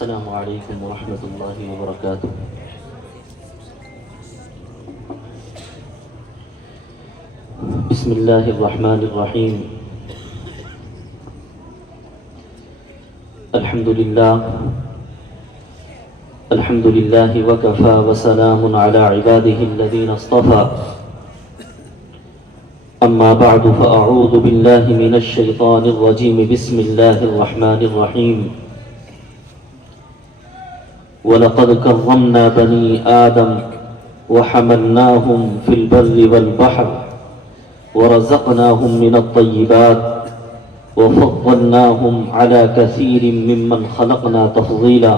السلام علیکم ورحمۃ اللہ وبرکاتہ۔ بسم اللہ الرحمن الرحیم۔ الحمد للہ وکفى وسلام علی عباده الذین اصطفى، اما بعد فاعوذ باللہ من الشیطان الرجیم، بسم اللہ الرحمن الرحیم۔ وَلَقَدْ كَرَّمْنَا بَنِي آدَمَ وَحَمَلْنَاهُمْ فِي الْبَرِّ وَالْبَحْرِ وَرَزَقْنَاهُمْ مِنَ الطَّيِّبَاتِ وَفَضَّلْنَاهُمْ عَلَى كَثِيرٍ مِّمَّنْ خَلَقْنَا تَفْضِيلًا۔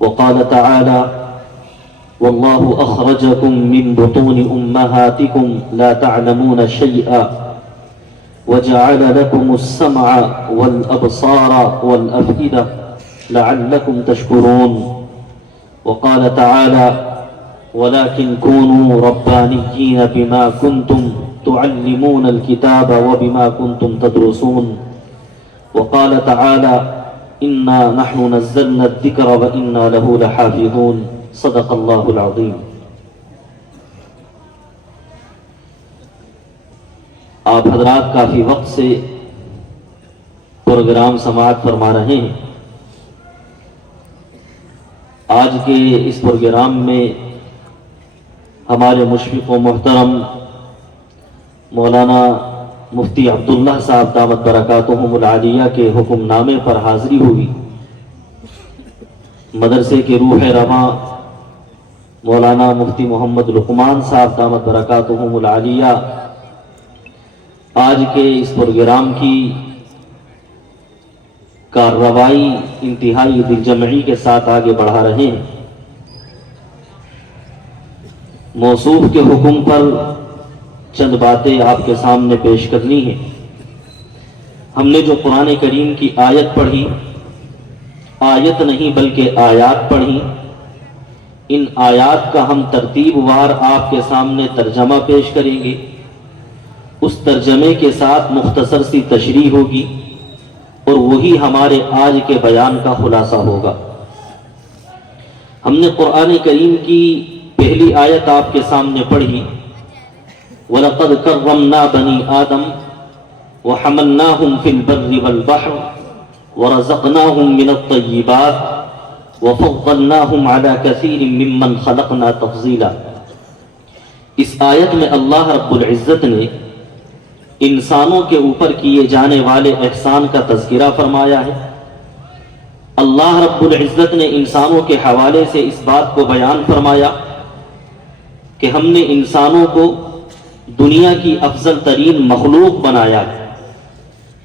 وقال تعالى: والله أخرجكم من بطون أمهاتكم لا تعلمون شيئا وجعل لكم السمع والأبصار والأفئدة لعلكم تشكرون۔ وقال تعالى: ولكن كونوا ربانيين بما كنتم تعلمون الكتاب وبما كنتم تدرسون۔ وقال تعالى: إنا نحن نزلنا الذكر وإنا له لحافظون۔ صدق اللہ العظیم۔ آپ حضرات کافی وقت سے پروگرام سماعت فرما رہے ہیں۔ آج کے اس پروگرام میں ہمارے مشفق و محترم مولانا مفتی عبداللہ صاحب دامت برکاتہم العالیہ کے حکم نامے پر حاضری ہوئی۔ مدرسے کے روح رواں مولانا مفتی محمد لقمان صاحب دامت برکاتہم العالیہ آج کے اس پروگرام کی کارروائی انتہائی دلجمعی کے ساتھ آگے بڑھا رہے ہیں۔ موصوف کے حکم پر چند باتیں آپ کے سامنے پیش کرنی ہیں۔ ہم نے جو قرآن کریم کی آیت پڑھی، آیت نہیں بلکہ آیات پڑھی، ان آیات کا ہم ترتیب وار آپ کے سامنے ترجمہ پیش کریں گے۔ اس ترجمے کے ساتھ مختصر سی تشریح ہوگی اور وہی ہمارے آج کے بیان کا خلاصہ ہوگا۔ ہم نے قرآن کریم کی پہلی آیت آپ کے سامنے پڑھی، وَلَقَدْ كَرَّمْنَا بَنِي آدَمَ وَحَمَلْنَاهُمْ فِي الْبَرِّ وَالْبَحْرِ وَرَزَقْنَاهُمْ مِنَ الطَّيِّبَاتِ وَفَضَّلْنَاهُمْ عَلَى كَثِيرٍ مِّمَّنْ خَلَقْنَا تَفْضِيلًا۔ اس آیت میں اللہ رب العزت نے انسانوں کے اوپر کیے جانے والے احسان کا تذکرہ فرمایا ہے۔ اللہ رب العزت نے انسانوں کے حوالے سے اس بات کو بیان فرمایا کہ ہم نے انسانوں کو دنیا کی افضل ترین مخلوق بنایا ہے۔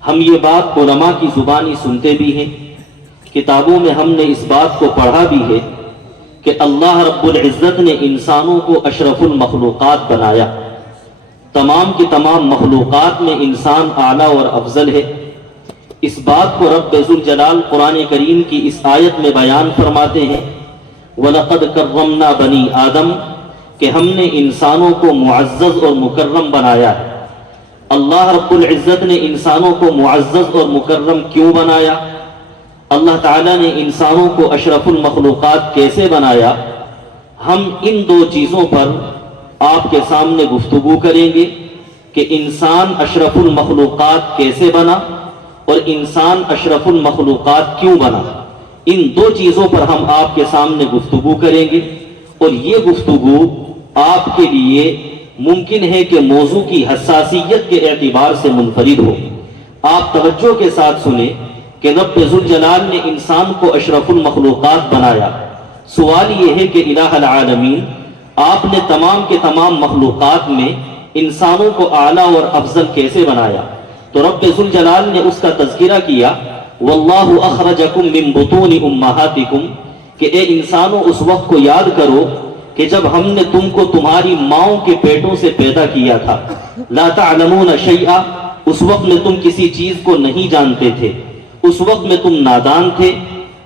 ہم یہ بات علماء کی زبانی سنتے بھی ہیں، کتابوں میں ہم نے اس بات کو پڑھا بھی ہے کہ اللہ رب العزت نے انسانوں کو اشرف المخلوقات بنایا۔ تمام کی تمام مخلوقات میں انسان اعلیٰ اور افضل ہے۔ اس بات کو رب ذوالجلال قرآن کریم کی اس آیت میں بیان فرماتے ہیں، وَلَقَدْ كَرَّمْنَا بَنِي آدَمَ، کہ ہم نے انسانوں کو معزز اور مکرم بنایا ہے۔ اللہ رب العزت نے انسانوں کو معزز اور مکرم کیوں بنایا؟ اللہ تعالیٰ نے انسانوں کو اشرف المخلوقات کیسے بنایا؟ ہم ان دو چیزوں پر آپ کے سامنے گفتگو کریں گے کہ انسان اشرف المخلوقات کیسے بنا اور انسان اشرف المخلوقات کیوں بنا۔ ان دو چیزوں پر ہم آپ کے سامنے گفتگو کریں گے، اور یہ گفتگو آپ کے لیے ممکن ہے کہ موضوع کی حساسیت کے اعتبار سے منفرد ہو۔ آپ توجہ کے ساتھ سنیں کہ رب ذوالجلال نے انسان کو اشرف المخلوقات بنایا۔ سوال یہ ہے کہ الہ العالمین، آپ نے تمام کے تمام مخلوقات میں انسانوں کو اعلیٰ اور افضل کیسے بنایا؟ تو رب ذوالجلال نے اس کا تذکرہ کیا، واللہ اخرجکم من بطون امہاتکم، کہ اے انسانوں اس وقت کو یاد کرو کہ جب ہم نے تم کو تمہاری ماؤں کے پیٹوں سے پیدا کیا تھا، لا تعلمون شیئا، اس وقت میں تم کسی چیز کو نہیں جانتے تھے، اس وقت میں تم نادان تھے۔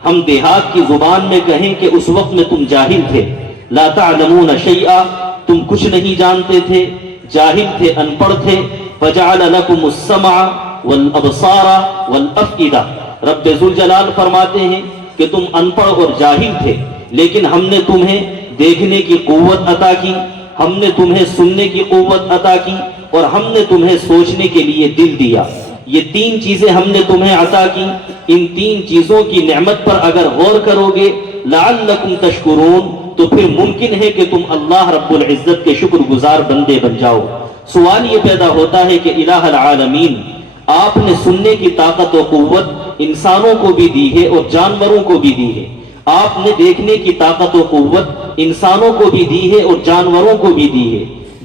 ہم دیہات کی زبان میں کہیں کہ اس وقت میں تم جاہل تھے۔ لا تعلمون شیئا، تم کچھ نہیں جانتے تھے، جاہل تھے، ان پڑھ تھے۔ فجعل لكم السمع والابصار والافئدہ، رب ذوالجلال فرماتے ہیں کہ تم انپڑھ اور جاہل تھے، لیکن ہم نے تمہیں دیکھنے کی قوت عطا کی، ہم نے تمہیں سننے کی قوت عطا کی، اور ہم نے تمہیں سوچنے کے لیے دل دیا۔ یہ تین چیزیں ہم نے تمہیں عطا کی، ان تین چیزوں کی نعمت پر اگر غور کرو گے لعلکم تشکرون تو پھر ممکن ہے کہ تم اللہ رب العزت کے شکر گزار بندے بن جاؤ۔ سوال یہ پیدا ہوتا ہے کہ الہ العالمین، آپ نے سننے کی طاقت و قوت انسانوں کو بھی دی ہے اور جانوروں کو بھی دی ہے، آپ نے دیکھنے کی طاقت و قوت انسانوں کو بھی دی ہے اور جانوروں کو بھی دی ہے،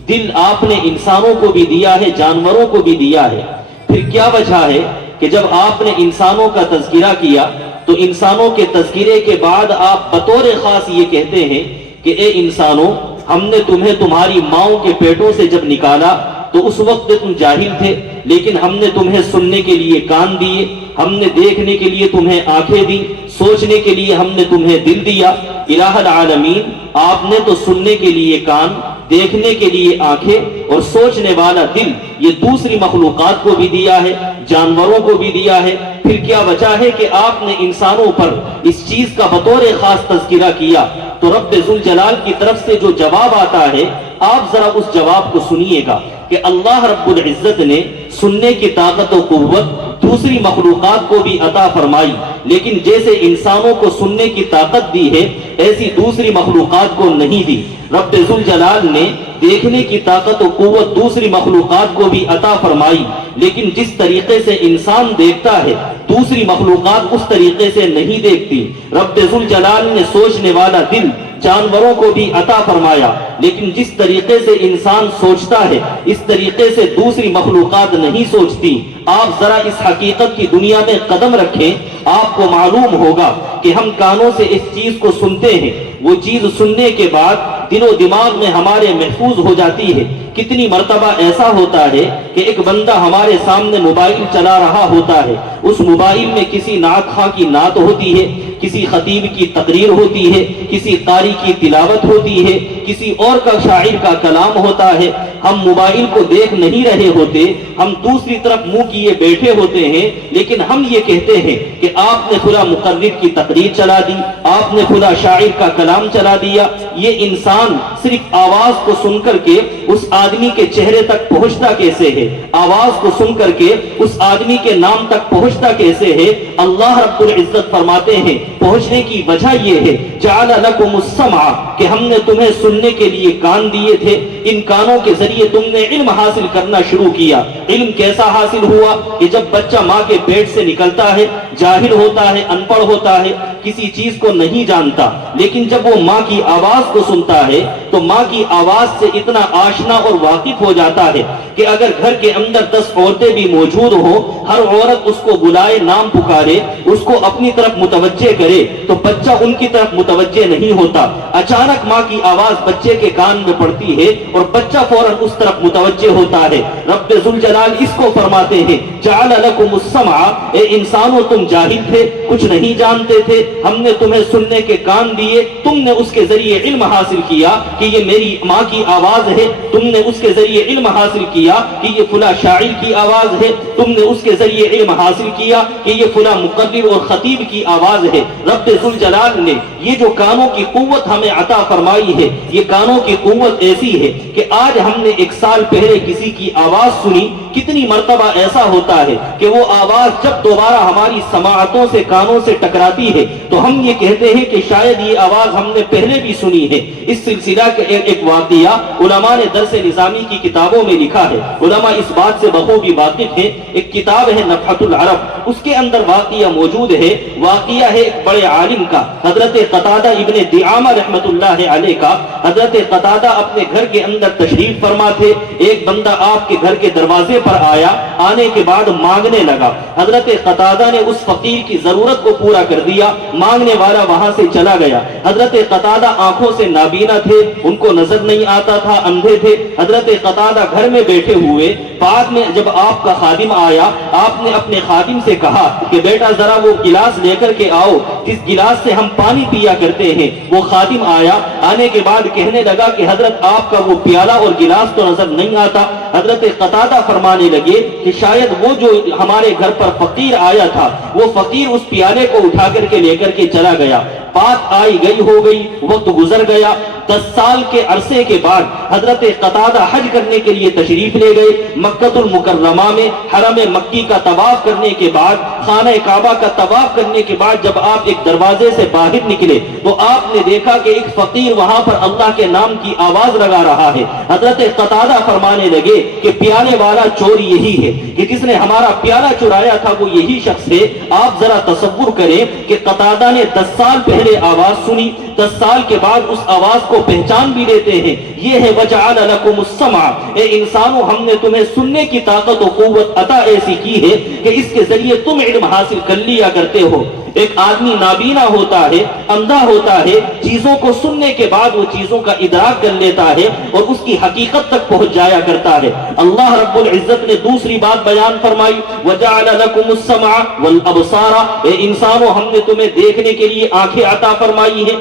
دل آپ نے انسانوں کو بھی دیا ہے، جانوروں کو بھی دیا ہے، پھر کیا وجہ ہے کہ جب آپ نے انسانوں کا تذکرہ کیا تو انسانوں کے تذکرے کے بعد آپ بطور خاص یہ کہتے ہیں کہ اے انسانوں، ہم نے تمہیں تمہاری ماؤں کے پیٹوں سے جب نکالا تو اس وقت تم جاہل تھے، لیکن ہم نے تمہیں سننے کے لیے کان دیے، ہم نے دیکھنے کے لیے تمہیں آنکھیں دی، سوچنے کے لیے ہم نے تمہیں دل دیا۔ الہ العالمین، آپ نے تو سننے کے لیے کان، دیکھنے کے لیے آنکھیں اور سوچنے والا دل یہ دوسری مخلوقات کو بھی دیا ہے، جانوروں کو بھی دیا ہے، پھر کیا وجہ ہے کہ آپ نے انسانوں پر اس چیز کا بطور خاص تذکرہ کیا؟ تو رب ذوالجلال کی طرف سے جو جواب آتا ہے آپ ذرا اس جواب کو سنیے گا کہ اللہ رب العزت نے سننے کی طاقت و قوت دوسری مخلوقات کو بھی عطا فرمائی، لیکن جیسے انسانوں کو سننے کی طاقت دی ہے ایسی دوسری مخلوقات کو نہیں دی۔ رب ذوالجلال نے دیکھنے کی طاقت و قوت دوسری مخلوقات کو بھی عطا فرمائی، لیکن جس طریقے سے انسان دیکھتا ہے دوسری مخلوقات اس طریقے سے نہیں دیکھتی۔ رب ذوالجلال نے سوچنے والا دل جانوروں کو بھی عطا فرمایا، لیکن جس طریقے سے انسان سوچتا ہے اس طریقے سے دوسری مخلوقات نہیں سوچتی۔ آپ ذرا اس حقیقت کی دنیا میں قدم رکھیں، آپ کو معلوم ہوگا کہ ہم کانوں سے اس چیز کو سنتے ہیں، وہ چیز سننے کے بعد دل و دماغ میں ہمارے محفوظ ہو جاتی ہے۔ کتنی مرتبہ ایسا ہوتا ہے کہ ایک بندہ ہمارے سامنے موبائل چلا رہا ہوتا ہے، اس موبائل میں کسی نعت خواں کی نعت ہوتی ہے، کسی خطیب کی تقریر ہوتی ہے، کسی قاری کی تلاوت ہوتی ہے، کسی اور کا شاعر کا کلام ہوتا ہے، ہم موبائل کو دیکھ نہیں رہے ہوتے، ہم دوسری طرف منہ کیے بیٹھے ہوتے ہیں، لیکن ہم یہ کہتے ہیں کہ آپ نے فلاں مقرر کی تقریر چلا دی، آپ نے فلاں شاعر کا کلام چلا دیا۔ یہ انسان صرف آواز کو سن کر کے اس آدمی کے چہرے تک پہنچتا کیسے ہے؟ آواز کو سن کر کے اس آدمی کے نام تک پہنچتا کیسے ہے؟ اللہ رب العزت فرماتے ہیں پہنچنے کی وجہ یہ ہے جعل لکم السمع، کہ ہم نے تمہیں سننے کے لیے کان دیے تھے، ان کانوں کے ذریعے تم نے علم حاصل کرنا شروع کیا۔ علم کیسا حاصل ہوا کہ جب بچہ ماں کے پیٹ سے نکلتا ہے جاہل ہوتا ہے، ان پڑھ ہوتا ہے، کسی چیز کو نہیں جانتا، لیکن جب وہ ماں کی آواز کو سنتا ہے تو ماں کی آواز سے اتنا آشنا اور واقف ہو جاتا ہے کہ اگر گھر کے اندر 10 عورتیں بھی موجود ہوں، ہر عورت اس کو بلائے، نام پکارے، اس کو اپنی طرف متوجہ کرے تو بچہ ان کی طرف متوجہ نہیں ہوتا۔ اچانک ماں کی آواز بچے کے کان میں پڑتی ہے اور بچہ فوراً اس طرف متوجہ ہوتا ہے۔ رب ذوالجلال اس کو فرماتے ہیں جعل لکم السمع، اے انسانوں تم جاہل تھے، کچھ نہیں جانتے تھے، ہم نے تمہیں سننے کے کان دیے، تم نے اس کے ذریعے علم حاصل کیا کہ یہ میری ماں کی آواز ہے، تم نے اس کے ذریعے علم حاصل کیا کہ یہ فلاں شاعر کی آواز ہے، تم نے اس کے ذریعے علم حاصل کیا کہ یہ فلاں مقرر اور خطیب کی آواز ہے۔ رب ذوالجلال نے یہ جو کانوں کی قوت ہمیں عطا فرمائی ہے، یہ کانوں کی قوت ایسی ہے کہ آج ہم نے 1 سال پہلے کسی کی آواز سنی، کتنی مرتبہ ایسا ہوتا ہے کہ وہ آواز جب دوبارہ ہماری سماعتوں سے، کانوں سے ٹکراتی ہے تو ہم یہ کہتے ہیں کہ شاید یہ آواز ہم نے پہلے بھی سنی ہے۔ اس سلسلہ کا ایک واقعہ علماء نے درس نظامی کی کتابوں میں لکھا ہے، علماء اس بات سے بخوبی واقف ہیں۔ ایک کتاب ہے نفحۃ العرب، اس کے اندر واقعہ موجود ہے، واقعہ ہے ایک بڑے عالم کا، حضرت قتادہ ابن دعامہ رحمت اللہ علیہ کا۔ حضرت قتادہ اپنے گھر کے اندر تشریف فرما تھے، ایک بندہ آپ کے گھر کے دروازے پر آیا، آنے کے بعد مانگنے لگا۔ حضرت قتادہ نے اس فقیر کی ضرورت کو پورا کر دیا، مانگنے والا وہاں سے چلا گیا۔ حضرت قتادہ آنکھوں سے نابینا تھے، ان کو نظر نہیں آتا تھا، اندھے تھے۔ حضرت قتادہ گھر میں بیٹھے ہوئے، بعد میں جب آپ کا خادم آیا، آپ نے اپنے خادم سے کہا کہ بیٹا ذرا وہ گلاس لے کر کے آؤ جس گلاس سے ہم پانی پیا کرتے ہیں، وہ خادم آیا، آنے کے بعد کہنے لگا کہ حضرت آپ کا وہ پیالہ اور گلاس تو نظر نہیں آتا۔ حضرت قتادہ فرمانے لگے کہ شاید وہ جو ہمارے گھر پر فقیر آیا تھا، وہ فقیر اس پیالے کو اٹھا کر کے لے کر کے چلا گیا۔ بات آئی گئی ہو گئی، وقت گزر گیا۔ 10 سال کے عرصے کے بعد حضرت قتادہ حج کرنے کے لیے تشریف لے گئے مکہ المکرمہ میں۔ حرم مکی کا طواف کرنے کے بعد، خانہ کعبہ کا طواف کرنے کے بعد جب آپ ایک دروازے سے باہر نکلے تو آپ نے دیکھا کہ ایک فقیر وہاں پر اللہ کے نام کی آواز لگا رہا ہے۔ حضرت قتادہ فرمانے لگے کہ پیالے والا چور یہی ہے، کہ جس نے ہمارا پیالہ چرایا تھا وہ یہی شخص ہے۔ آپ ذرا تصور کریں کہ قتادہ نے 10 سال پہلے آواز سنی، 10 سال کے بعد اس آواز کو پہچان بھی لیتے ہیں۔ یہ ہے وَجَعَلَ لَكُمُ السَّمْعَ، اے انسانوں ہم نے تمہیں سننے کی طاقت و قوت عطا ایسی کی ہے کہ اس کے ذریعے تم علم حاصل کر لیا کرتے ہو۔ ایک آدمی نابینا ہوتا ہے، اندھا ہوتا ہے، چیزوں کو سننے کے بعد وہ چیزوں کا ادراک کر لیتا ہے اور اس کی حقیقت تک پہنچ جایا کرتا ہے۔ اللہ رب العزت نے دوسری بات بیان فرمائی، وَجَعَلَ لَكُمُ السَّمْعَ وَالْأَبْصَارَ، اے انسانوں ہم نے تمہیں دیکھنے کے لیے آنکھیں عطا فرمائی ہیں۔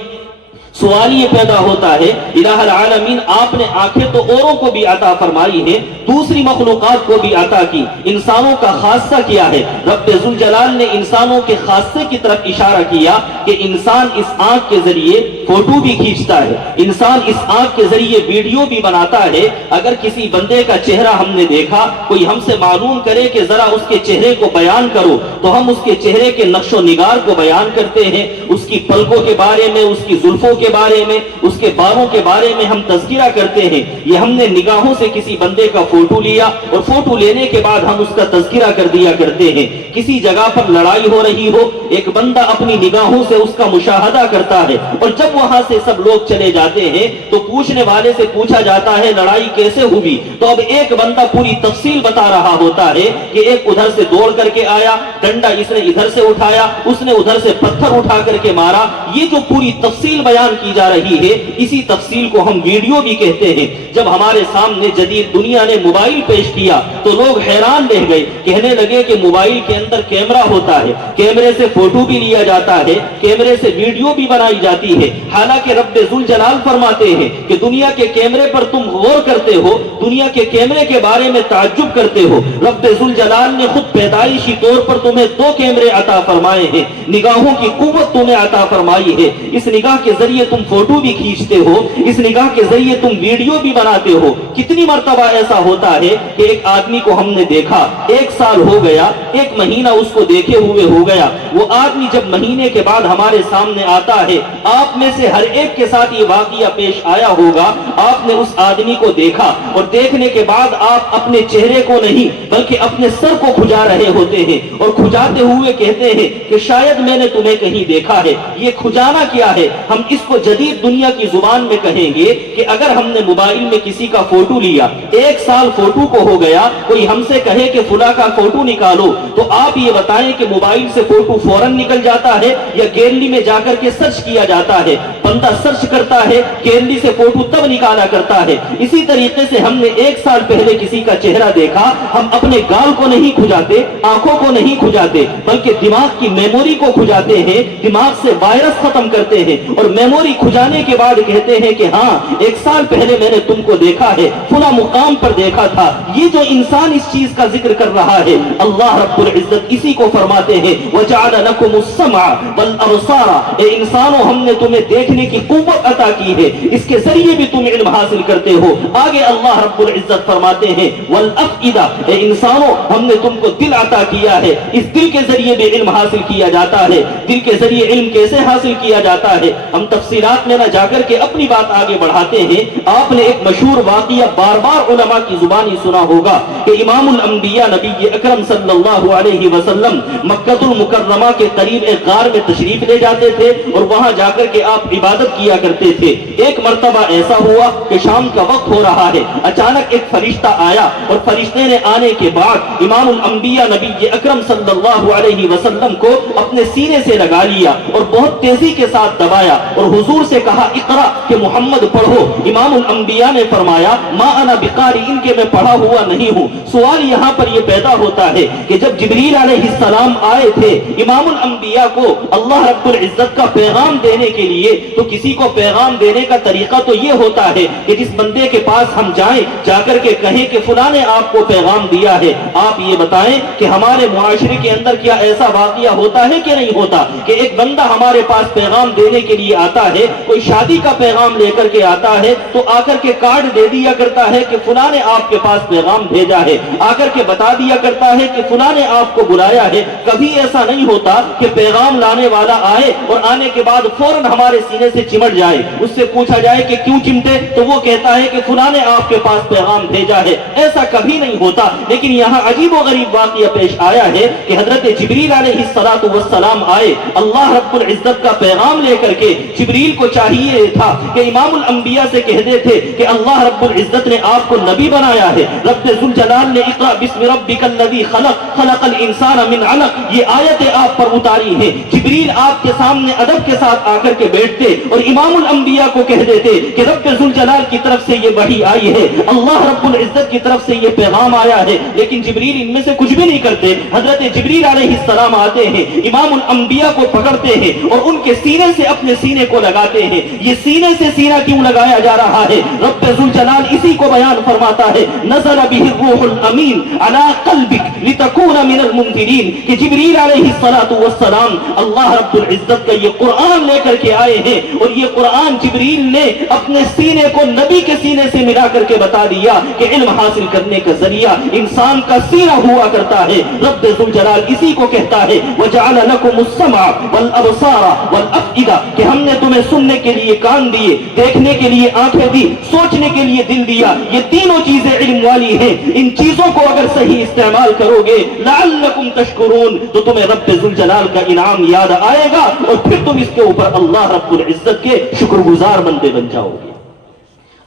سوال یہ پیدا ہوتا ہے، الہ العالمین آپ نے آنکھیں تو اوروں کو بھی عطا فرمائی ہیں، دوسری مخلوقات کو بھی عطا کی، انسانوں کا خاصہ کیا ہے؟ رب ذوالجلال نے انسانوں کے خاصے کی طرف اشارہ کیا کہ انسان اس آنکھ کے ذریعے فوٹو بھی کھینچتا ہے، انسان اس آنکھ کے ذریعے ویڈیو بھی بناتا ہے۔ اگر کسی بندے کا چہرہ ہم نے دیکھا، کوئی ہم سے معلوم کرے کہ ذرا اس کے چہرے کو بیان کرو، تو ہم اس کے چہرے کے نقش و نگار کو بیان کرتے ہیں، اس کی پلکوں کے بارے میں، اس کی زلفوں کے بارے میں، اس کے بالوں کے بارے میں ہم تذکرہ کرتے ہیں۔ یہ ہم نے نگاہوں سے کسی بندے کا فوٹو لیا اور فوٹو لینے کے بعد ہم اس کا تذکرہ کر دیا کرتے ہیں۔ کسی جگہ پر لڑائی ہو رہی ہو، ایک بندہ اپنی نگاہوں سے اس کا مشاہدہ کرتا ہے اور جب وہاں سے سب لوگ چلے جاتے ہیں تو پوچھنے والے سے پوچھا جاتا ہے لڑائی کیسے ہوئی، تو اب ایک بندہ پوری تفصیل بتا رہا ہوتا ہے کہ ایک ادھر سے دوڑ کر کے آیا، ڈنڈا اس نے ادھر سے اٹھایا، اس نے ادھر سے پتھر اٹھا کر کے مارا۔ یہ جو پوری تفصیل بیان کی جا رہی ہے، اسی تفصیل کو ہم ویڈیو بھی کہتے ہیں۔ جب ہمارے سامنے جدید دنیا نے موبائل پیش کیا تو لوگ حیران رہ گئے، کہنے لگے کہ موبائل کے اندر کیمرہ ہوتا ہے، کیمرے سے فوٹو بھی لیا جاتا ہے، کیمرے سے ویڈیو بھی بنائی جاتی ہے۔ حالانکہ رب ذوالجلال فرماتے ہیں کہ دنیا کے کیمرے پر تم غور کرتے ہو، دنیا کے کیمرے کے بارے میں تعجب کرتے ہو۔ رب ذوالجلال نے خود پیدائشی طور پر تمہیں 2 کیمرے عطا فرمائے ہیں، نگاہوں کی قوت تمہیں عطا فرمائی ہے۔ اس نگاہ کے ذریعے تم فوٹو بھی کھینچتے ہو، اس نگاہ کے ذریعے تم ویڈیو بھی بناتے ہو۔ کتنی مرتبہ ایسا ہوتا ہے کہ ایک آدمی کو ہم نے دیکھا، 1 سال ہو گیا، 1 مہینہ اس کو دیکھے ہوئے ہو گیا، وہ آدمی جب مہینے کے بعد ہمارے سامنے آتا ہے، آپ میں سے ہر ایک کے ساتھ یہ واقعہ پیش آیا ہوگا، آپ نے اس آدمی کو دیکھا اور دیکھنے کے بعد آپ اپنے چہرے کو نہیں بلکہ اپنے سر کو کھجا رہے ہوتے ہیں اور کھجاتے ہوئے کہتے ہیں کہ شاید میں نے تمہیں کہیں دیکھا ہے۔ یہ کھجانا کیا ہے؟ ہم اس کو جدید دنیا کی زبان میں کہیں گے کہ اگر ہم نے موبائل میں کسی کا فوٹو لیا، 1 سال فوٹو کو ہو گیا، کوئی ہم سے کہے کہ فلاں کا فوٹو نکالو، تو آپ یہ بتائیں کہ موبائل سے فوٹو فوراً نکل جاتا ہے یا گیلری میں جا کر کے سرچ کیا جاتا ہے؟ بندہ سرچ کرتا ہے، گیلری سے فوٹو تب نکالا کرتا ہے۔ اسی طریقے سے ہم نے 1 سال پہلے کسی کا چہرہ دیکھا، ہم اپنے گال کو نہیں کھجاتے، آنکھوں کو نہیں کھجاتے، بلکہ دماغ کی میموری کو کھجاتے ہیں، دماغ سے وائرس ختم کرتے ہیں اور میموری کھجانے کے بعد کہتے ہیں کہ ہاں 1 سال پہلے میں نے تم کو دیکھا ہے، فلاں مقام پر دیکھا تھا۔ یہ جو انسان اس چیز کا ذکر کر رہا ہے، اللہ رب العزت اسی کو فرماتے ہیں وَجَعَلَ لَكُمُ السَّمْعَ وَالْأَبْصَارَ، اے انسانوں ہم نے تمہیں دیکھنے کی قوت عطا کی ہے، اس کے ذریعے بھی تم علم حاصل کرتے ہو۔ آگے اللہ رب العزت فرماتے ہیں وَالْأَفْئِدَةَ، اے انسانوں ہم نے تم کو دل عطا کیا ہے، اس دل کے ذریعے بھی علم حاصل کیا جاتا ہے۔ دل کے ذریعے علم کیسے حاصل کیا جاتا ہے؟ ہم تفصیلات میں نہ جا کر کے اپنی بات آگے بڑھاتے ہیں۔ آپ نے ایک مشہور واقعہ بار بار علماء کی زبانی سنا ہوگا کہ امام الانبیاء نبی اکرم صلی اللہ علیہ وسلم مکہ المکرمہ کے قریب ایک غار میں تشریف لے جاتے تھے اور وہاں جا کر کے آپ عبادت کیا کرتے تھے۔ ایک مرتبہ ایسا ہوا کہ شام کا وقت ہو رہا ہے، اچانک ایک فرشتہ آیا اور فرشتے نے آنے کے بعد امام الانبیاء نبی اکرم صلی اللہ علیہ وسلم کو اپنے سینے سے لگا لیا اور بہت تیزی کے ساتھ دبایا اور حضور سے کہا اقرا کہ محمد پڑھو۔ امام الانبیاء نے فرمایا ما انا بقاری، ان کے میں پڑھا ہوا نہیں ہوں۔ سوال یہاں پر یہ پیدا ہوتا ہے کہ جب جبریل علیہ السلام آئے تھے امام الانبیاء کو اللہ رب العزت کا پیغام دینے کے لیے، تو کسی کو پیغام دینے کا طریقہ تو یہ ہوتا ہے کہ جس بندے کے پاس ہم جائیں، جا کر کے کہیں کہ فلاں نے آپ کو پیغام دیا ہے۔ آپ یہ بتائیں کہ ہمارے معاشرے کے اندر کیا ایسا واقعہ ہوتا ہے کہ نہیں ہوتا کہ ایک بندہ ہمارے پاس پیغام دینے کے لیے آتا ہے، کوئی شادی کا پیغام لے کر کے آتا ہے تو آ کر کے کارڈ دے دیا کرتا ہے کہ فلاں نے آپ کے پاس پیغام بھیجا ہے، آ کر کے بتا دیا کرتا ہے کہ فلاں نے آپ کو بلایا ہے۔ کبھی ایسا نہیں ہوتا کہ پیغام لانے والا آئے اور آنے کے بعد فوراً ہمارے سینے سے چمٹ جائے، اس سے پوچھا جائے کہ کیوں چمٹے تو وہ کہتا ہے کہ فلاں نے آپ کے پاس پیغام بھیجا ہے۔ ایسا کبھی نہیں ہوتا، لیکن یہاں عجیب و غریب واقعہ پیش آیا ہے کہ حضرت جبریل علیہ السلام آئے اللہ رب العزت کا پیغام لے کر کے۔ جبریل کو چاہیے تھا کہ امام الانبیاء سے کہہ دیتے کہ اللہ رب العزت نے آپ کو نبی بنایا ہے، رب ذوالجلال نے اقرأ بسم ربک الذی خلق خلق الانسان من علق یہ آیتیں آپ پر اتاری ہیں۔ جبریل آپ کے سامنے ادب کے ساتھ آ کر کے بیٹھتے اور امام الانبیاء کو کہہ دیتے کہ رب ذوالجلال کی طرف سے یہ وحی آئی ہے، اللہ رب العزت کی طرف سے یہ پیغام آیا ہے، لیکن جبریل ان میں سے کچھ بھی نہیں کرتے۔ حضرت جبریل علیہ السلام آتے ہیں، امام الانبیاء کو پکڑتے ہیں اور ان کے سینے سے اپنے سینے کو لگاتے ہیں۔ یہ سینے سے سینہ کیوں لگایا جا رہا ہے؟ رب ذوالجلال اسی کو بیان فرماتا ہے نزل به الروح الامین علی قلبک لتکون من المنذرین کہ جبریل علیہ السلام اللہ رب العزت کا یہ قرآن لے کر کے آئے ہیں، اور یہ قرآن جبریل نے اپنے سینے کو نبی کے سینے سے ملا کر کے بتا دیا کہ علم حاصل کرنے کا ذریعہ انسان کا سینہ ہوا کرتا ہے۔ رب ذوالجلال اسی کو کہتا ہے وجعل لکم السمع والابصار والافئدہ کہ ہم نے تمہیں سننے کے لیے کان دیے، دیکھنے کے لیے آنکھیں دی، سوچنے کے لیے دل دیا۔ یہ تینوں چیزیں علم والی ہیں، ان چیزوں کو اگر صحیح استعمال کرو گے لعلکم تشکرون تو تمہیں رب ذوالجلال کا انعام یاد آئے گا اور پھر تم اس کے اوپر اللہ رب العزت کے شکر گزار بندے بن جاؤ گے۔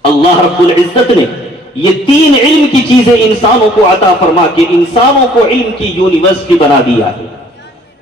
اللہ رب العزت نے یہ تین علم کی چیزیں انسانوں کو عطا فرما کے انسانوں کو علم کی یونیورسٹی بنا دیا ہے۔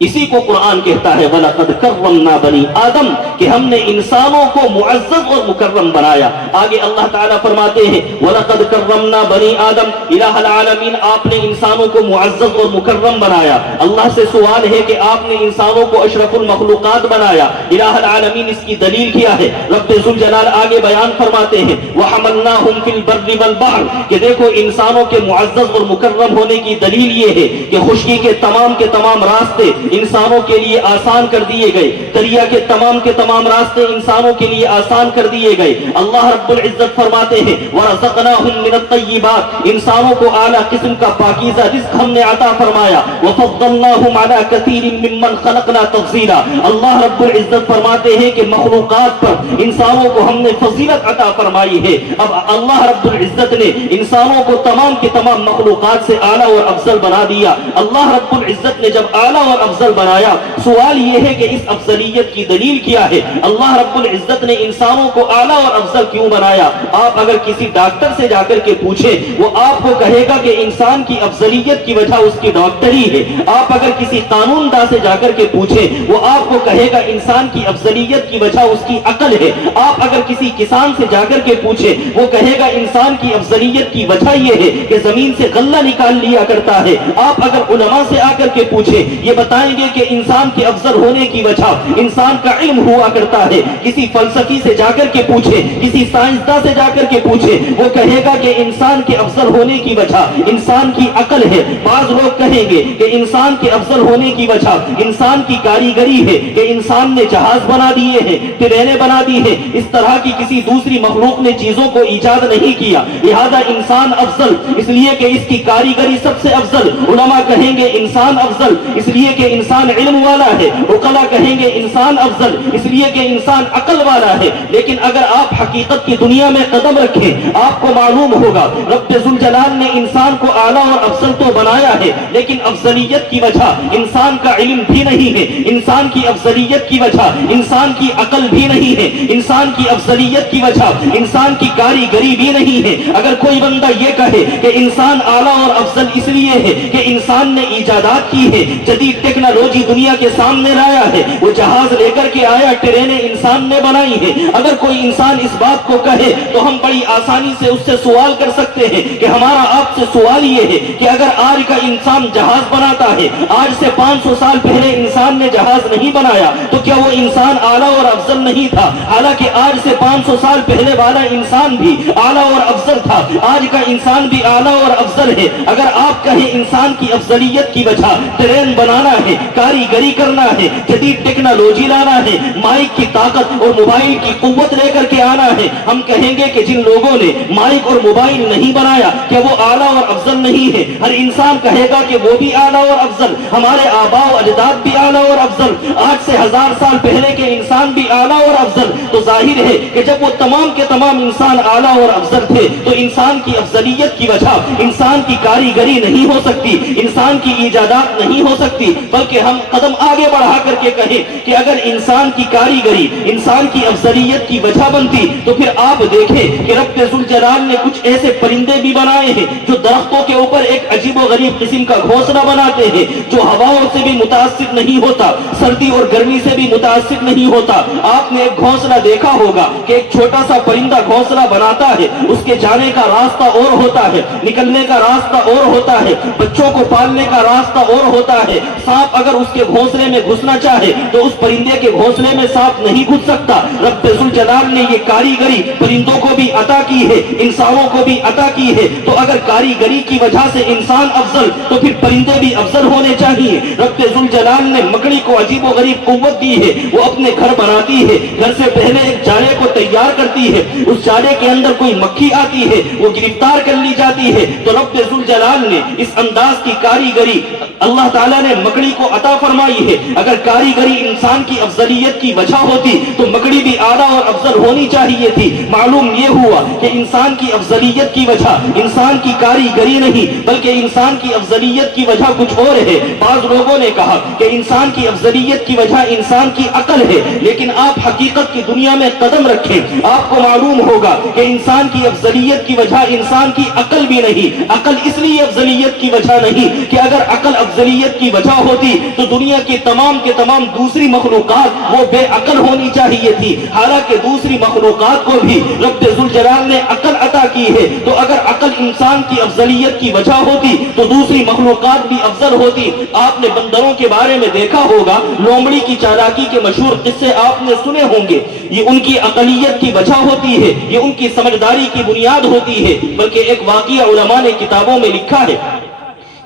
اسی کو قرآن کہتا ہے وَلَقَدْ كَرَّمْنَا بَنِي آدم کہ ہم نے انسانوں کو معزز اور مکرم بنایا۔ آگے اللہ تعالیٰ فرماتے ہیں وَلَقَدْ كَرَّمْنَا بَنِي آدم الہ العالمین آپ نے انسانوں کو معزز اور مکرم بنایا۔ اللہ سے سوال ہے کہ آپ نے انسانوں کو اشرف المخلوقات بنایا، الہ العالمین اس کی دلیل کیا ہے؟ رب ذوالجلال آگے بیان فرماتے ہیں وَحَمَلْنَاهُمْ فِي الْبَرِّ وَالْبَحْرِ کہ دیکھو انسانوں کے معزز اور مکرم ہونے کی دلیل یہ ہے کہ خشکی کے تمام راستے انسانوں کے لیے آسان کر دیے گئے، دریا کے تمام راستے انسانوں کے لیے آسان کر دیے گئے۔ اللہ رب العزت فرماتے ہیں وَرَزَقْنَاهُمْ مِنَ الطَّيِّبَاتِ انسانوں کو اعلیٰ قسم کا پاکیزہ رزق ہم نے عطا فرمایا۔ وَفَضَّلْنَاهُمْ عَلَى كَثِيرٍ مِّمَّنْ خَلَقْنَا تَفْضِيلًا اللہ رب العزت فرماتے ہیں کہ مخلوقات پر انسانوں کو ہم نے فضیلت عطا فرمائی ہے۔ اب اللہ رب العزت نے انسانوں کو تمام کی تمام مخلوقات سے اعلیٰ اور افضل بنا دیا۔ اللہ رب العزت نے جب اعلیٰ اور افضل بنایا، سوال یہ ہے کہ اس افضلیت کی دلیل کیا ہے؟ اللہ رب العزت نے انسانوں کو اعلیٰ اور افضل کیوں بنایا؟ آپ اگر کسی ڈاکٹر سے جا کر کے پوچھیں وہ آپ کو کہے گا کہ انسان کی افضلیت کی وجہ اس کی ڈاکٹری ہے۔ آپ اگر کسی قانون داں سے جا کر کے پوچھیں وہ آپ کو کہے گا انسان کی افضلیت کی وجہ اس کی عقل ہے۔ آپ اگر کسی کسان سے جا کر کے پوچھیں وہ کہے گا انسان کی افضلیت کی وجہ یہ ہے کہ زمین سے غلہ نکال لیا کرتا ہے۔ آپ اگر علماء سے آ کر کے پوچھیں یہ بتائیں گے کہ انسان کے افضل ہونے کی وجہ انسان کا علم ہوا کرتا ہے۔ کسی فلسفی سے جا کر کے پوچھے، کسی سائنسداں سے جا کر کے پوچھے وہ کہے گا کہ انسان کے افضل ہونے کی وجہ انسان کی عقل ہے۔ بعض لوگ کہیں گے کہ انسان کے افضل ہونے کی وجہ انسان کی کاریگری ہے کہ انسان نے جہاز بنا دیے ہیں، ٹرینیں بنا دی ہیں، اس طرح کی کسی دوسری مخلوق نے چیزوں کو ایجاد نہیں کیا لہذا انسان افضل اس لیے کہ اس کی کاریگری سب سے افضل۔ علماء کہیں گے انسان افضل اس لیے کہ انسان علم والا ہے، عقلا کہیں گے انسان افضل اس لیے کہ انسان عقل والا ہے۔ لیکن اگر آپ حقیقت کی دنیا میں قدم رکھیں آپ کو معلوم ہوگا رب ذوالجلال نے انسان کو اعلیٰ اور افضل تو بنایا ہے، لیکن افضلیت کی وجہ انسان کا علم بھی نہیں ہے، انسان کی افضلیت کی وجہ انسان کی عقل بھی نہیں ہے، انسان کی افضلیت کی وجہ انسان کی کاریگری بھی نہیں ہے۔ اگر کوئی بندہ یہ کہے کہ انسان اعلیٰ اور افضل اس لیے ہے کہ انسان نے ایجادات کی ہے، جدید ٹیکنالوجی دنیا کے سامنے لایا ہے، وہ جہاز لے کر کے آیا، ٹرینیں انسان نے بنائی ہے، اگر کوئی انسان اس بات کو کہے تو ہم بڑی آسانی سے اس سے سوال کر سکتے ہیں کہ ہمارا آپ سے سوال یہ ہے کہ اگر آج کا انسان جہاز بناتا ہے، آج سے 500 سال پہلے انسان نے جہاز نہیں بنایا تو کیا وہ انسان اعلیٰ اور افضل نہیں تھا؟ حالانکہ آج سے 500 سال پہلے والا انسان بھی اعلیٰ اور افضل تھا، آج کا انسان بھی اعلیٰ اور افضل ہے۔ اگر آپ کہیں انسان کی افضلیت کی وجہ ٹرین بنانا ہے، کاریگری کرنا ہے، جدید ٹیکنالوجی لانا ہے، مائک کی طاقت اور موبائل کی قوت لے کر کے آنا ہے، ہم کہیں گے کہ جن لوگوں نے مائک اور موبائل نہیں بنایا کہ وہ اعلیٰ اور افضل نہیں ہے؟ ہر انسان کہے گا کہ وہ بھی اعلیٰ اور افضل، ہمارے آباء و اجداد بھی اعلیٰ اور افضل، آج سے 1000 سال پہلے کے انسان بھی اعلیٰ اور افضل۔ تو ظاہر ہے کہ جب وہ تمام کے تمام انسان اعلیٰ اور افضل تھے تو انسان کی افضلیت کی وجہ انسان کی کاریگری نہیں ہو سکتی، انسان کی ایجادات نہیں ہو سکتی، بلکہ ہم قدم آگے بڑھا کر کے کہیں کہ اگر انسان کی کاریگری انسان کی افضلیت کی وجہ بنتی تو پھر آپ دیکھیں کہ رب ذوالجلال نے کچھ ایسے پرندے بھی بنائے ہیں جو درختوں کے اوپر ایک عجیب و غریب قسم کا گھونسلہ بناتے ہیں، جو ہواؤں سے بھی متاثر نہیں ہوتا، سردی اور گرمی سے بھی متاثر نہیں ہوتا۔ آپ نے ایک گھونسلہ دیکھا ہوگا کہ ایک چھوٹا سا پرندہ گھونسلہ بناتا ہے، اس کے جانے کا راستہ اور ہوتا ہے، نکلنے کا راستہ اور ہوتا ہے، بچوں کو پالنے کا راستہ اور ہوتا ہے۔ سانپ اگر اس کے گھونسلے میں گھسنا چاہے تو اس پرندے کے گھونسلے میں سانپ نہیں گھس سکتا۔ رب ذوالجلال نے یہ کاریگری پرندوں کو بھی عطا کی ہے، انسانوں کو بھی عطا کی ہے، تو اگر کاریگری کی وجہ سے انسان افضل تو پھر پرندے بھی افضل ہونے چاہیے۔ رب ذوالجلال نے مکڑی کو عجیب و غریب قوت دی ہے، وہ اپنے گھر بناتی ہے، گھر سے پہلے ایک جالے کو تیار کرتی ہے، اس جالے کے اندر کوئی مکھی آتی ہے وہ گرفتار کر لی جاتی ہے، تو رب ذوالجلال نے اس انداز کی کاریگری اللہ تعالیٰ نے مکڑی کو عطا فرمائی ہے۔ اگر کاریگری انسان کی افضلیت کی وجہ ہوتی تو مکڑی بھی اعلیٰ اور افضل ہونی چاہیے تھی۔ معلوم یہ ہوا کہ انسان کی افضلیت کی وجہ انسان کی کاریگری نہیں بلکہ انسان کی افضلیت کی وجہ کچھ اور ہے۔ بعض لوگوں نے کہا کہ انسان کی افضلیت کی وجہ انسان کی عقل ہے، لیکن آپ حقیقت کی دنیا میں قدم رکھیں آپ کو معلوم ہوگا کہ انسان کی افضلیت کی وجہ انسان کی عقل بھی نہیں۔ عقل اس لیے افضلیت کی وجہ نہیں کہ اگر عقل افضلیت کی وجہ ہوتی تو دنیا کی تمام کے تمام دوسری مخلوقات وہ بے عقل ہونی چاہیے تھی، حالانکہ دوسری مخلوقات کو بھی رب ذوالجلال نے عقل عطا کی ہے۔ تو اگر عقل انسان کی افضلیت کی وجہ ہوتی تو دوسری مخلوقات بھی افضل ہوتی۔ آپ نے بندروں کے بارے میں دیکھا ہوگا، لومڑی کی چالاکی کے مشہور قصے آپ نے سنے ہوں گے، یہ ان کی عقلیت کی وجہ ہوتی ہے، یہ ان کی سمجھداری کی بنیاد ہوتی ہے۔ بلکہ ایک واقعہ علماء نے کتابوں میں لکھا ہے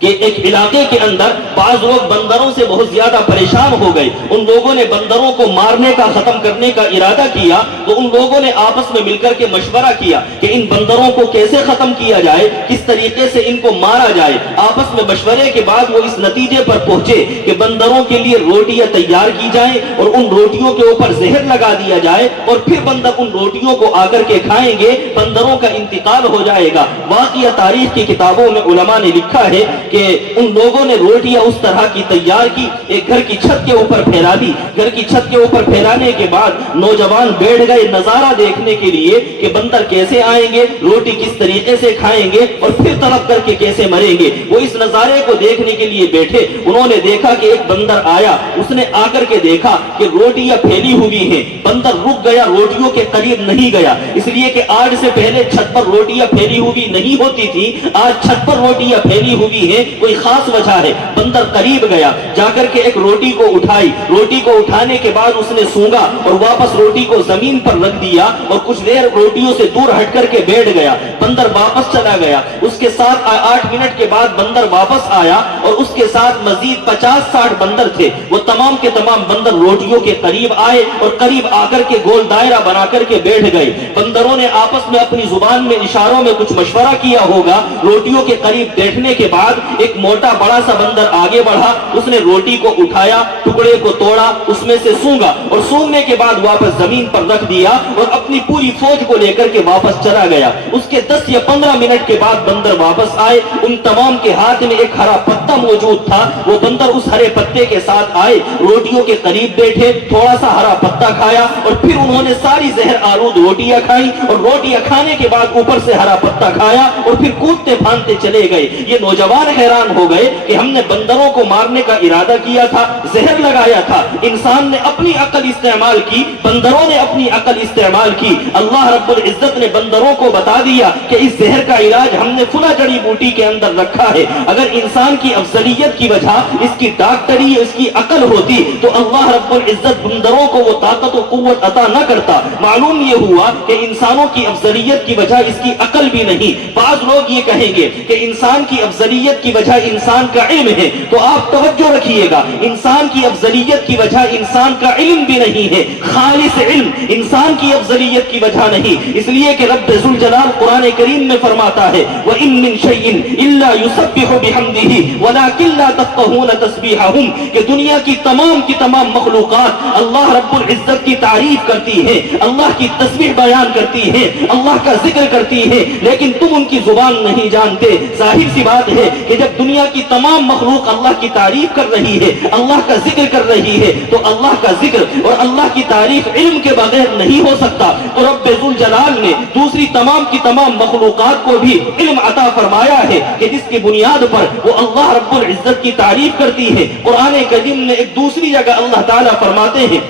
کہ ایک علاقے کے اندر بعض لوگ بندروں سے بہت زیادہ پریشان ہو گئے، ان لوگوں نے بندروں کو مارنے کا ختم کرنے کا ارادہ کیا، تو ان لوگوں نے آپس میں مل کر کے مشورہ کیا کہ ان بندروں کو کیسے ختم کیا جائے، کس طریقے سے ان کو مارا جائے۔ آپس میں مشورے کے بعد وہ اس نتیجے پر پہنچے کہ بندروں کے لیے روٹیاں تیار کی جائیں اور ان روٹیوں کے اوپر زہر لگا دیا جائے اور پھر بندر ان روٹیوں کو آ کر کے کھائیں گے، بندروں کا انتقال ہو جائے گا۔ واقعہ تاریخ کی کتابوں میں علماء نے لکھا ہے کہ ان لوگوں نے روٹیاں اس طرح کی تیار کی، ایک گھر کی چھت کے اوپر پھیلا دی، گھر کی چھت کے اوپر پھیلانے کے بعد نوجوان بیٹھ گئے نظارہ دیکھنے کے لیے کہ بندر کیسے آئیں گے، روٹی کس طریقے سے کھائیں گے اور پھر طلب کر کے کیسے مریں گے۔ وہ اس نظارے کو دیکھنے کے لیے بیٹھے، انہوں نے دیکھا کہ ایک بندر آیا، اس نے آ کر کے دیکھا کہ روٹیاں پھیلی ہوئی ہیں، بندر رک گیا، روٹیوں کے قریب نہیں گیا، اس لیے کہ آج سے پہلے چھت پر روٹیاں پھیلی ہوئی نہیں ہوتی تھی، آج چھت پر روٹیاں پھیلی ہوئی ہیں، کوئی خاص وجہ ہے۔ بندر قریب گیا، جا کر کے ایک روٹی کو اٹھائی، روٹی کو اٹھانے کے بعد اس نے سونگا اور واپس روٹی کو زمین پر رکھ دیا اور کچھ دیر روٹیوں سے دور ہٹ کر کے بیٹھ گیا۔ بندر واپس چلا گیا، اس کے ساتھ 8 منٹ کے بعد بندر واپس آیا اور اس کے ساتھ مزید 50-60 بندر تھے، وہ تمام کے تمام بندر روٹیوں کے قریب آئے اور قریب آ کر کے گول دائرہ بنا کر کے بیٹھ گئے۔ بندروں نے آپس میں اپنی زبان میں اشاروں میں کچھ مشورہ کیا ہوگا، روٹیوں کے قریب بیٹھنے کے بعد ایک موٹا بڑا سا بندر آگے بڑھا, اس نے روٹی کو اٹھایا, ٹکڑے کو توڑا, اس میں سے سونگا اور سونگنے کے بعد واپس زمین پر رکھ دیا اور اپنی پوری فوج کو لے کر کے واپس چلا گیا. اس کے 10 یا 15 منٹ کے بعد بندر واپس آئے, ان تمام کے ہاتھ میں ایک ہرا پتا موجود تھا. وہ بندر اس ہرے پتے کے ساتھ آئے, روٹیوں کے قریب بیٹھے, تھوڑا سا ہرا پتا کھایا اور پھر انہوں نے ساری زہر آلود روٹیاں کھائیں اور روٹیاں کھانے کے بعد اوپر سے ہرا پتا کھایا اور پھر کودتے پھاندتے چلے گئے. یہ نوجوان حیران ہو گئے کہ ہم نے بندروں کو مارنے کا ارادہ کیا تھا, زہر لگایا تھا, انسان نے اپنی عقل استعمال کی, بندروں نے اپنی عقل استعمال کی. اللہ رب العزت نے بندروں کو بتا دیا کہ اس زہر کا علاج ہم نے فلاں جڑی بوٹی کے اندر رکھا ہے. اگر انسان کی افضلیت کی وجہ اس کی ڈاکٹری, اس کی عقل ہوتی تو اللہ رب العزت بندروں کو وہ طاقت و قوت عطا نہ کرتا. معلوم یہ ہوا کہ انسانوں کی افضلیت کی وجہ اس کی عقل بھی نہیں. بعض لوگ یہ کہیں گے کہ انسان کی افضلیت کی وجہ انسان کا علم ہے, تو آپ توجہ رکھیے گا, انسان کی افضلیت کی وجہ انسان کا علم بھی نہیں ہے. خالص علم انسان کی افضلیت کی وجہ نہیں, اس لیے کہ رب ذوالجلال قرآن کریم میں فرماتا ہے وَإِن مِّن شَيْءٍ إِلَّا يُسَبِّحُ بِحَمْدِهِ وَلَكِن لَّا تَفْقَهُونَ تَسْبِيحَهُمْ, کہ دنیا کی تمام مخلوقات اللہ رب العزت کی تعریف کرتی ہے, اللہ کی تسبیح بیان کرتی ہے, اللہ کا ذکر کرتی ہے, لیکن تم ان کی زبان نہیں جانتے. ظاہر سی بات ہے کہ جب دنیا کی تمام مخلوق اللہ کی تعریف کر رہی ہے, اللہ کا ذکر کر رہی ہے, تو اللہ کا ذکر اور اللہ کی تعریف علم کے بغیر نہیں ہو سکتا. تو رب ذوالجلال نے دوسری تمام کی تمام مخلوقات کو بھی علم عطا فرمایا ہے کہ جس کی بنیاد پر وہ اللہ رب العزت کی تعریف کرتی ہے. قرآن کریم نے ایک دوسری جگہ اللہ تعالیٰ فرماتے ہیں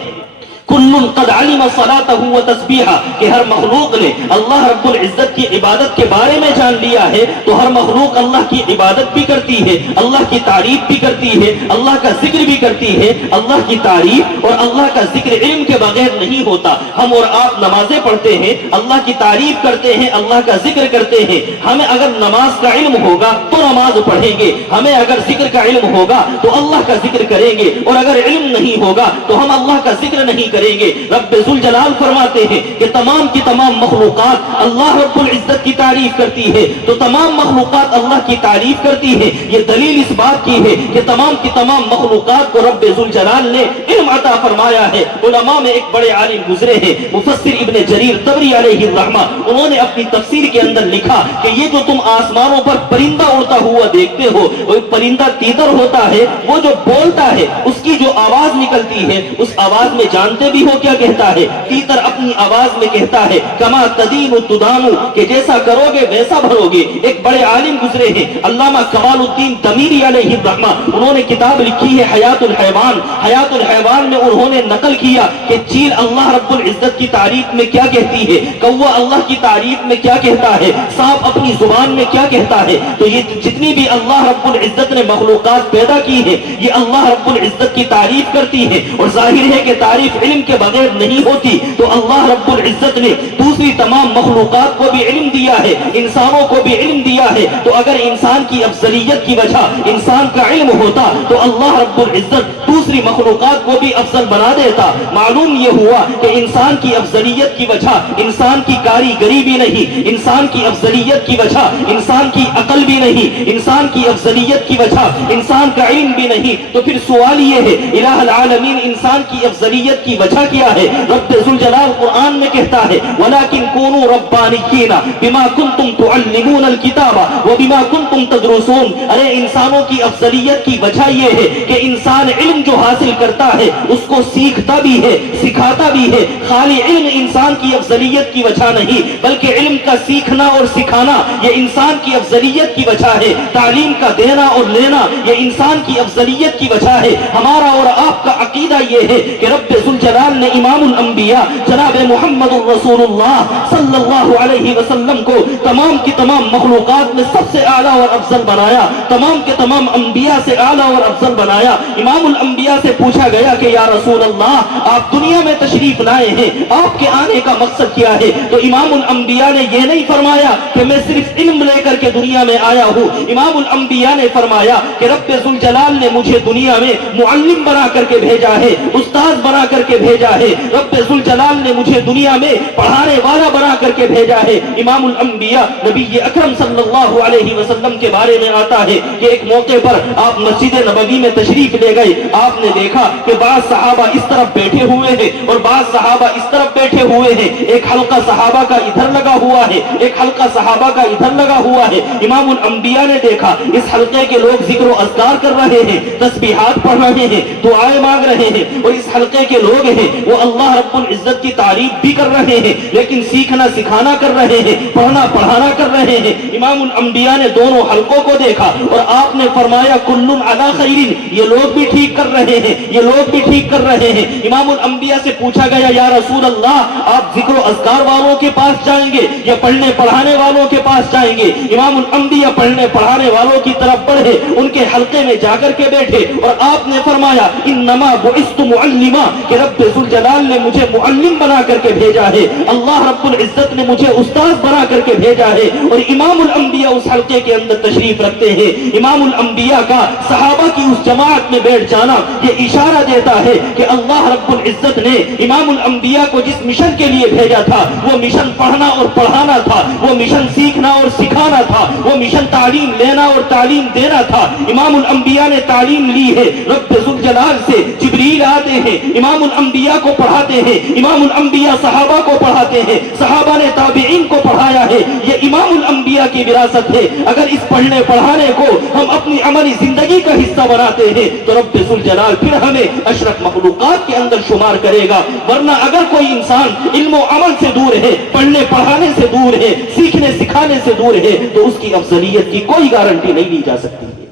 کل قد علم صلاته وتسبیحہ, کہ ہر مخلوق نے اللہ رب العزت کی عبادت کے بارے میں جان لیا ہے, تو ہر مخلوق اللہ کی عبادت بھی کرتی ہے, اللہ کی تعریف بھی کرتی ہے, اللہ کا ذکر بھی کرتی ہے. اللہ کی تعریف اور اللہ کا ذکر علم کے بغیر نہیں ہوتا. ہم اور آپ نمازیں پڑھتے ہیں, اللہ کی تعریف کرتے ہیں, اللہ کا ذکر کرتے ہیں. ہمیں اگر نماز کا علم ہوگا تو نماز پڑھیں گے, ہمیں اگر ذکر کا علم ہوگا تو اللہ کا ذکر کریں گے, اور اگر علم نہیں ہوگا تو ہم اللہ کا ذکر نہیں کریں گے. رب ذوالجلال فرماتے ہیں کہ تمام کی تمام مخلوقات اللہ رب العزت کی تعریف کرتی ہے, تو تمام مخلوقات اللہ کی تعریف کرتی ہے. یہ دلیل اس بات کی ہے کہ تمام کی تمام مخلوقات کو رب ذوالجلال نے علم عطا فرمایا ہے. علماء میں ایک بڑے عالم گزرے ہیں, مفسر ابن جریر طبری علیہ الرحمہ, انہوں نے اپنی تفسیر کے اندر لکھا کہ یہ جو تم آسمانوں پر پرندہ اڑتا ہوا دیکھتے ہو, وہ ایک پرندہ تیتر ہوتا ہے, وہ جو بولتا ہے اس کی جو آواز نکلتی ہے, اس آواز میں جانتے بھی ہو کیا کہتا ہے؟ تیتر اپنی آواز میں کہتا ہے کما تدین تدان, کہ جیسا کرو گے ویسا بھرو گے. ایک بڑے عالم گزرے ہیں علامہ کمال الدین تمیری علیہ الرحمہ, انہوں نے کتاب لکھی ہے حیات الحیوان. حیات الحیوان میں انہوں نے نقل کیا کہ چیل اللہ رب العزت کی تعریف میں کیا کہتی ہے, کوا اللہ کی تعریف میں کیا کہتا ہے, سانپ اپنی زبان میں کیا کہتا ہے. تو یہ جتنی بھی اللہ رب العزت نے مخلوقات پیدا کی ہے, یہ اللہ رب العزت کی تعریف کرتی ہے. اور ظاہر ہے کہ تعریف علم کے بغیر نہیں ہوتی, تو اللہ رب العزت نے دوسری تمام مخلوقات کو بھی علم دیا ہے, انسانوں کو بھی علم دیا ہے. تو اگر انسان کی افضلیت کی وجہ انسان کا علم ہوتا تو اللہ رب العزت دوسری مخلوقات کو بھی افضل بنا دیتا. معلوم یہ ہوا کہ انسان کی افضلیت کی وجہ انسان کی کاریگری بھی نہیں, انسان کی افضلیت کی وجہ انسان کی عقل بھی نہیں, انسان کی افضلیت کی وجہ انسان کا علم بھی نہیں. تو پھر سوال یہ ہے الہ العالمین انسان کی افضلیت کی وجہ کیا ہے؟ رب ذوالجلال قرآن میں کہتا ہے وَلَكِنْ كُونُوا رَبَّانِيِّينَ بِمَا كُنْتُمْ تُعَلِّمُونَ الْكِتَابَ وَبِمَا كُنْتُمْ تَدْرُسُونَ. ارے انسانوں کی افضلیت کی وجہ یہ ہے کہ انسان علم جو حاصل کرتا ہے اس کو سیکھتا بھی ہے, سکھاتا بھی ہے. خالی علم انسان کی افضلیت کی وجہ نہیں, بلکہ علم کا سیکھنا اور سکھانا یہ انسان کی افضلیت کی وجہ ہے. تعلیم کا دینا اور لینا یہ انسان کی افضلیت کی وجہ ہے. ہمارا اور آپ کا عقیدہ یہ ہے کہ رب ذوالجلال نے امام الانبیاء جناب محمد الرسول اللہ صلی اللہ علیہ وسلم کو تمام کی تمام مخلوقات میں سب سے اعلیٰ اور افضل بنایا, تمام کے تمام انبیاء سے اعلیٰ اور افضل بنایا. امام الانبیاء سے پوچھا گیا کہ یا رسول اللہ آپ دنیا میں تشریف لائے ہیں, آپ کے آنے کا مقصد کیا ہے؟ تو امام الانبیاء نے یہ نہیں فرمایا کہ میں صرف علم لے کر کے دنیا میں آیا ہوں. امام الانبیاء نے فرمایا کہ رب ذوالجلال نے مجھے دنیا میں معلم بنا کر کے بھیجا ہے, استاد بنا کر کے بھیجا ہے، رب ذل جلال نے مجھے دنیا میں پڑھانے والا بنا کر کے بھیجا ہے۔ امام الانبیاء نبی اکرم صلی اللہ علیہ وسلم کے بارے میں آتا ہے کہ ایک موقع پر آپ مسجد نبوی میں تشریف لے گئے، آپ نے دیکھا کہ بعض صحابہ اس طرف بیٹھے ہوئے ہیں اور بعض صحابہ اس طرف بیٹھے ہوئے ہیں، ایک حلقہ صحابہ کا ادھر لگا ہوا ہے، ایک حلقہ صحابہ کا ادھر لگا ہوا ہے۔ امام الانبیاء نے دیکھا اس حلقے کے لوگ ذکر و اذکار کر رہے ہیں، تسبیحات پڑھ رہے ہیں، دعائیں مانگ رہے ہیں، اور اس حلقے کے لوگ ہیں وہ اللہ رب العزت کی تعریف بھی کر رہے ہیں لیکن سیکھنا سکھانا کر رہے ہیں، پڑھنا پڑھانا کر رہے ہیں۔ امام الانبیاء نے دونوں حلقوں کو دیکھا اور آپ نے فرمایا کل علی خیر، یہ لوگ بھی ٹھیک کر رہے ہیں، یہ لوگ بھی ٹھیک کر رہے ہیں۔ امام الانبیاء سے پوچھا گیا یا رسول اللہ آپ ذکر و اذکار والوں کے پاس جائیں گے یا پڑھنے پڑھانے والوں کے پاس جائیں گے؟ امام الانبیاء پڑھنے پڑھانے والوں کی طرف بڑھے، ان کے حلقے میں جا کر کے بیٹھے اور آپ نے فرمایا انما بعثت معلما، کہ رب ذوالجلال نے مجھے معلم بنا کر کے بھیجا ہے، اللہ رب العزت نے مجھے استاد بنا کر کے بھیجا ہے۔ اور امام الانبیاء اس حلقے کے اندر تشریف رکھتے ہیں۔ امام الانبیاء کا صحابہ کی اس جماعت میں بیٹھ جانا یہ اشارہ دیتا ہے کہ اللہ رب العزت نے امام الانبیاء کو جس مشن کے لیے بھیجا تھا وہ مشن پڑھنا اور پڑھانا تھا، وہ مشن سیکھنا اور سکھانا تھا، وہ مشن تعلیم لینا اور تعلیم دینا تھا۔ امام الانبیاء نے تعلیم لی ہے رب ذوالجلال سے، جبریل آتے ہیں امام الانبیاء کو پڑھاتے ہیں، امام الانبیاء صحابہ کو پڑھاتے ہیں، صحابہ نے تابعین کو پڑھایا ہے، یہ امام الانبیاء کی وراثت ہے۔ اگر اس پڑھنے پڑھانے کو ہم اپنی عملی زندگی کا حصہ بناتے ہیں تو رب ذوالجلال پھر ہمیں اشرف مخلوقات کے اندر شمار کرے گا۔ ورنہ اگر کوئی انسان علم و عمل سے دور ہے، پڑھنے پڑھانے سے دور ہے، سیکھنے سکھانے سے دور ہے تو اس کی افضلیت کی کوئی گارنٹی نہیں لی جا سکتی ہے۔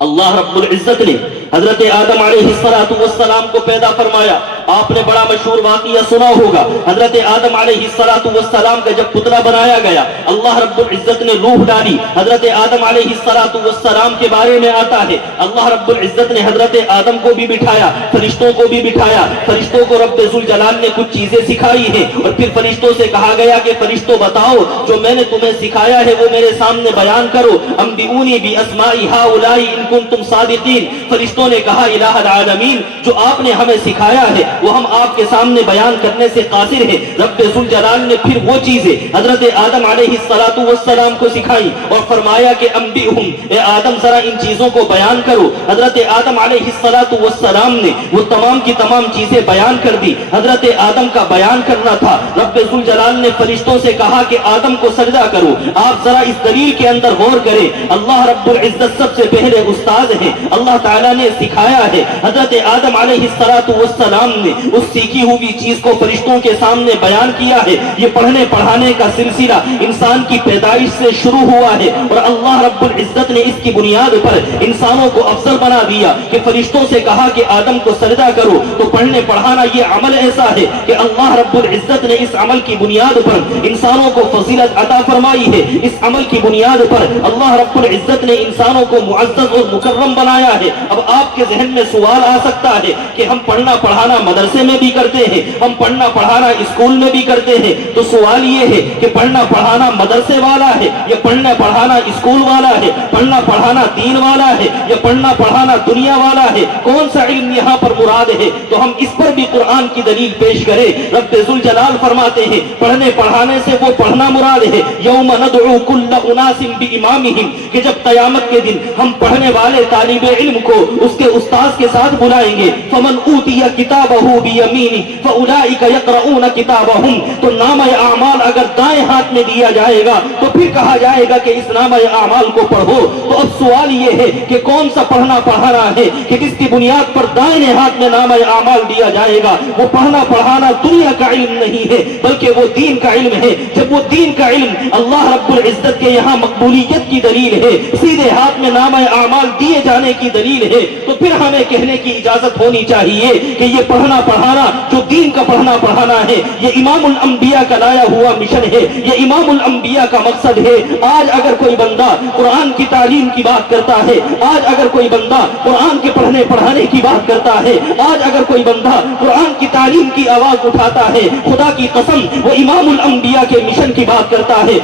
اللہ رب العزت نے حضرت آدم علیہ السلام کو پیدا فرمایا۔ آپ نے بڑا مشہور واقعہ سنا ہوگا، حضرت آدم علیہ السلام کا جب پتلا بنایا گیا اللہ رب العزت نے روح ڈالی، حضرت آدم علیہ السلام کے بارے میں آتا ہے اللہ رب العزت نے حضرت آدم کو بھی بٹھایا، فرشتوں کو بھی بٹھایا، فرشتوں کو رب ذوالجلال نے کچھ چیزیں سکھائی ہیں اور پھر فرشتوں سے کہا گیا کہ فرشتوں بتاؤ جو میں نے تمہیں سکھایا ہے وہ میرے سامنے بیان کرو، انبئونی باسماء ہؤلاء ان کنتم صادقین۔ فرشتوں نے کہا الہ العالمین جو آپ نے ہمیں سکھایا ہے وہ ہم آپ کے سامنے بیان کرنے سے قاصر ہیں۔ رب ذوالجلال نے پھر وہ چیزیں حضرت آدم علیہ السلام کو سکھائی اور فرمایا کہ انبئہم، اے آدم ذرا ان چیزوں کو بیان کرو۔ حضرت آدم علیہ السلام نے وہ تمام کی تمام چیزیں بیان کر دی۔ حضرت آدم کا بیان کرنا تھا، رب ذوالجلال نے فرشتوں سے کہا کہ آدم کو سجدہ کرو۔ آپ ذرا اس دلیل کے اندر غور کریں، اللہ رب العزت سب سے پہلے استاد ہیں، اللہ تعالیٰ نے سکھایا ہے۔ حضرت آدم علیہ السلام نے اس سیکھی ہوئی چیز کو فرشتوں کے سامنے بیان کیا ہے۔ یہ پڑھنے پڑھانے کا سلسلہ انسان کی پیدائش سے شروع ہوا ہے اور اللہ رب العزت نے اس کی بنیاد پر انسانوں کو افضل بنا دیا کہ فرشتوں سے کہا کہ آدم کو سجدہ کرو۔ تو پڑھنے پڑھانا یہ عمل ایسا ہے کہ اللہ رب العزت نے اس عمل کی بنیاد پر انسانوں کو فضیلت عطا فرمائی ہے۔ اس عمل کی بنیاد پر اللہ رب العزت نے انسانوں کو معزز اور مکرم بنایا ہے۔ اب آپ کے ذہن میں سوال آ سکتا ہے کہ ہم پڑھنا پڑھانا مدرسے میں بھی کرتے ہیں، ہم پڑھنا پڑھانا اسکول میں بھی کرتے ہیں، تو سوال یہ ہے کہ پڑھنا پڑھانا مدرسے والا ہے یا پڑھنا پڑھانا اسکول والا ہے، پڑھنا پڑھانا دین والا ہے یا پڑھنا پڑھانا دنیا والا ہے، کون سا علم یہاں پر مراد ہے؟ تو ہم اس پر بھی قرآن کی دلیل پیش کریں۔ رب ذوالجلال فرماتے ہیں پڑھنے پڑھانے سے وہ پڑھنا مراد ہے یوم ندعو کل اناس بامامہم، کہ جب قیامت کے دن ہم پڑھنے والے طالب علم کو اس کے استاذ کے ساتھ بلائیں گے، فمن اوتی کتابہ بیمینہ فاولئک یقرؤون کتابہم، تو نامہ اعمال اگر دائیں ہاتھ میں دیا جائے گا تو پھر کہا جائے گا کہ اس نامہ اعمال کو پڑھو۔ تو اب سوال یہ ہے کہ کون سا پڑھنا پڑھانا ہے کہ جس کی بنیاد پر دائیں ہاتھ میں نامہ اعمال دیا جائے گا؟ وہ پڑھنا پڑھانا دنیا کا علم نہیں ہے بلکہ وہ دین کا علم ہے۔ جب وہ دین کا علم اللہ رب العزت کے یہاں مقبولیت کی دلیل ہے، سیدھے ہاتھ میں نامہ اعمال دیے جانے کی دلیل ہے، تو پھر ہمیں کہنے کی اجازت ہونی چاہیے کہ یہ پڑھنا پڑھانا جو دین کا پڑھنا پڑھانا ہے یہ امام الانبیاء کا لایا ہوا مشن ہے، یہ امام الانبیاء کا مقصد ہے۔ آج اگر کوئی بندہ قرآن کی تعلیم کی بات کرتا ہے، آج اگر کوئی بندہ قرآن کے پڑھنے پڑھانے کی بات کرتا ہے، آج اگر کوئی بندہ قرآن کی تعلیم کی آواز اٹھاتا ہے، خدا کی قسم وہ امام الانبیاء کے مشن کی بات کرتا ہے۔